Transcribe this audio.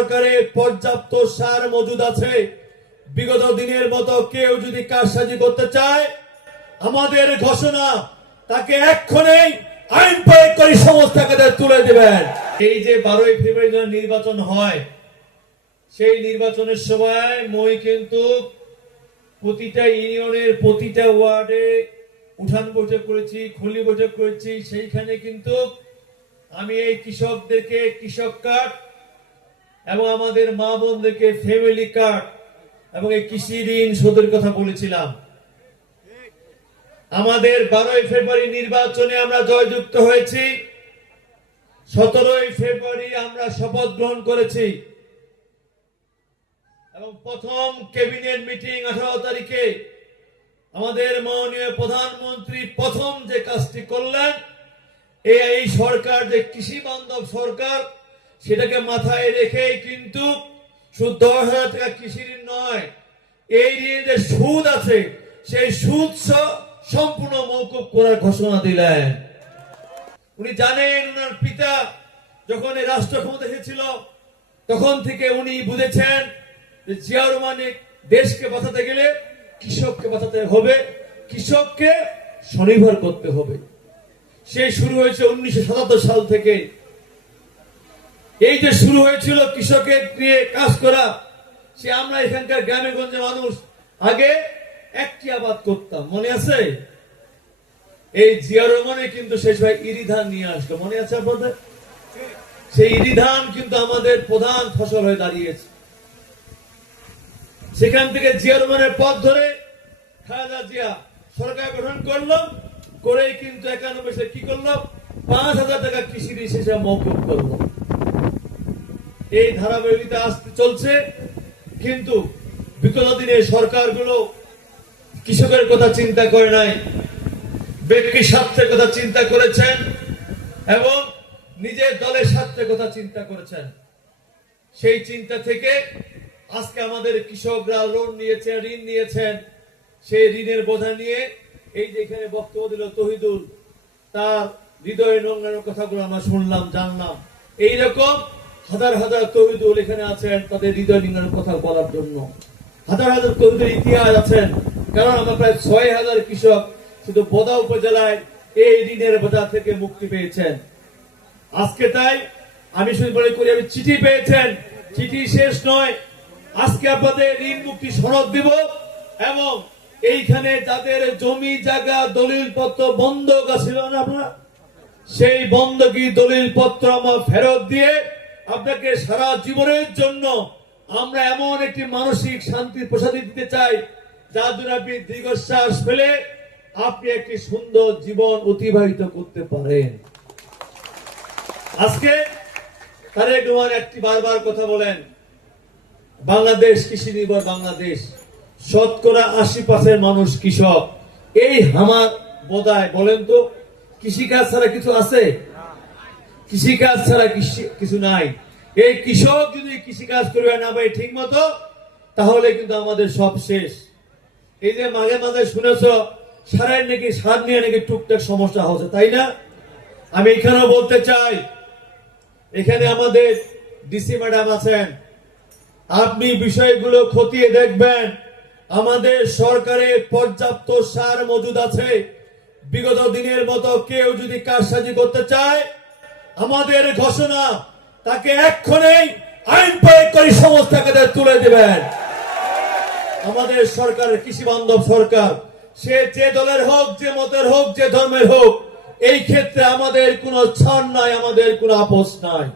সরকারে পর্যাপ্ত সার মজুদ আছে। বিগত দিনের মতো কেউ যদি কারসাজি করতে চায়, আমাদের ঘোষণা তাকে এক্ষুনি আইন প্রয়োগ করে সংস্থাকে তুলে দেবেন। এই যে 12ই ফেব্রুয়ারি নির্বাচন হয়, সেই নির্বাচনের সময় মই কিন্তু প্রতিটা ইউনিয়নের প্রতিটা ওয়ার্ডে উঠান বৈঠক করেছি, খলি বৈঠক করেছি। সেইখানে কিন্তু আমি এই কৃষকদেরকে কৃষক কার্ড এবং আমাদের মা বোনদেরকে ফ্যামিলি কার্ড এবং এই কৃষি ঋণ শোধের কথা বলেছিলাম। আমাদের 12ই ফেব্রুয়ারি নির্বাচনে আমরা জয়যুক্ত হয়েছি। 17ই ফেব্রুয়ারি আমরা শপথ গ্রহণ করেছি এবং প্রথম ক্যাবিনেট মিটিং 18 তারিখে আমাদের মাননীয় প্রধানমন্ত্রী প্রথম যে কাজটি করলেন, এই সরকার যে কৃষি বান্ধব সরকার, সেটাকে মাথায় রেখে কিন্তু শুধু 10,000 টাকা কৃষি ঋণ নয়, এই ঋণের যে সুদ আছে সেই সুদ সম্পূর্ণ মওকুফ করার ঘোষণা দিলেন। উনি জানেন, ওনার পিতা যখন এই রাষ্ট্র ক্ষমতা এসেছিল তখন থেকে উনি বুঝেছেন যে জিয়াউর রহমান দেশকে বাঁচাতে গেলে কৃষককে বাঁচাতে হবে, কৃষককে স্বনির্ভর করতে হবে। সেই শুরু হয়েছে 1977 সাল থেকে। এই যে শুরু হয়েছিল কৃষকের নিয়ে কাজ করা, সে আমরা এখানকার গ্রামে গঞ্জে মানুষ আগে একটি আবাদ করতাম, মনে আছে? এই জিয়াউর রহমানে কিন্তু সেই সময় ইরি ধান নিয়ে আসলো, মনে আছে আপনাদের? সেই ইরি ধান কিন্তু আমাদের প্রধান ফসল হয়ে দাঁড়িয়েছে। সেখান থেকে জিয়াউর রহমানের পথ ধরে খালেদা জিয়া সরকার গঠন করলো, করে কিন্তু 91 সালে কি করলো, 5,000 টাকা কৃষি ঋণ শেষে মওকুফ করলো। এই ধারাবাহিকতা আসতে চলছে, কিন্তু বিগত দিনে সরকারগুলো কৃষকের কথা চিন্তা করে নাই, ব্যক্তি স্বার্থের কথা চিন্তা করেছেন এবং নিজের দলের স্বার্থের কথা চিন্তা করেছেন। সেই চিন্তা থেকে আজকে আমাদের কৃষকরা লোন নিয়েছেন, ঋণ নিয়েছেন। সেই ঋণের বোঝা নিয়ে এই যে এখানে বক্তব্য দিল তহিদুল, তার হৃদয়ে নোংরানোর কথাগুলো আমরা শুনলাম, জানলাম। এইরকম হাজার হাজার তহিদুল এখানে আছেন তাদের হৃদয় নোংরানোর কথা বলার জন্য। হাজার হাজার তহিদুল ইতিহাস আছেন, কারণ আমরা প্রায় 6,000 কৃষক শুধু বোদা উপজেলায় এই ঋণের বোঝা থেকে মুক্তি পেয়েছেন। আজকে তাই আমি শুধু মনে করি, আমি চিঠি পেয়েছেন, চিঠি শেষ নয়, আজকে আপনাদের ঋণ মুক্তি সনদ দিব এবং এইখানে যাদের জমি জায়গা দলিল পত্র বন্ধক ছিল না আপনার, সেই বন্ধকি দলিল পত্র আমরা ফেরত দিয়ে আপনাকে সারা জীবনের জন্য আমরা এমন একটি মানসিক শান্তি প্রসাদী দিতে চাই, যার জন্য আপনি দীর্ঘশ্বাস ফেলে আপনি একটি সুন্দর জীবন অতিবাহিত করতে পারেন। আজকে তারেক রহমান একটি বারবার কথা বলেন, বাংলাদেশ কৃষি নির্ভর বাংলাদেশ, 80% মানুষ কৃষক। এই আমার বোধহয় বলেন তো, কৃষিকাজ ছাড়া কিছু আছে? কৃষিকাজ ছাড়া কিছু নাই। এই কৃষক যদি কৃষিকাজ করবে না ভাই ঠিক মতো, তাহলে কিন্তু আমাদের সব শেষ। এই যে মাঝে মাঝে শুনেছ সারের নাকি সার নিয়ে নাকি টুকটাক সমস্যা হচ্ছে, তাই না? আমি এখানেও বলতে চাই, এখানে আমাদের ডিসি ম্যাডাম আছেন, আপনি বিষয়গুলো খতিয়ে দেখবেন। আমাদের সরকারে পর্যাপ্ত সার মজুদ আছে। বিগত দিনের মতো কেউ যদি কারসাজি করতে চায়, আমাদের ঘোষণা তাকে এক্ষুনি আইন প্রয়োগ করে সংস্থাকে তুলে দেবেন। আমাদের সরকার কৃষি বান্ধব সরকার, সে যে দলের হোক, যে মতের হোক, যে ধর্মের হোক, এই ক্ষেত্রে আমাদের কোনো ছাড় নাই, আমাদের কোনো আপোষ নাই।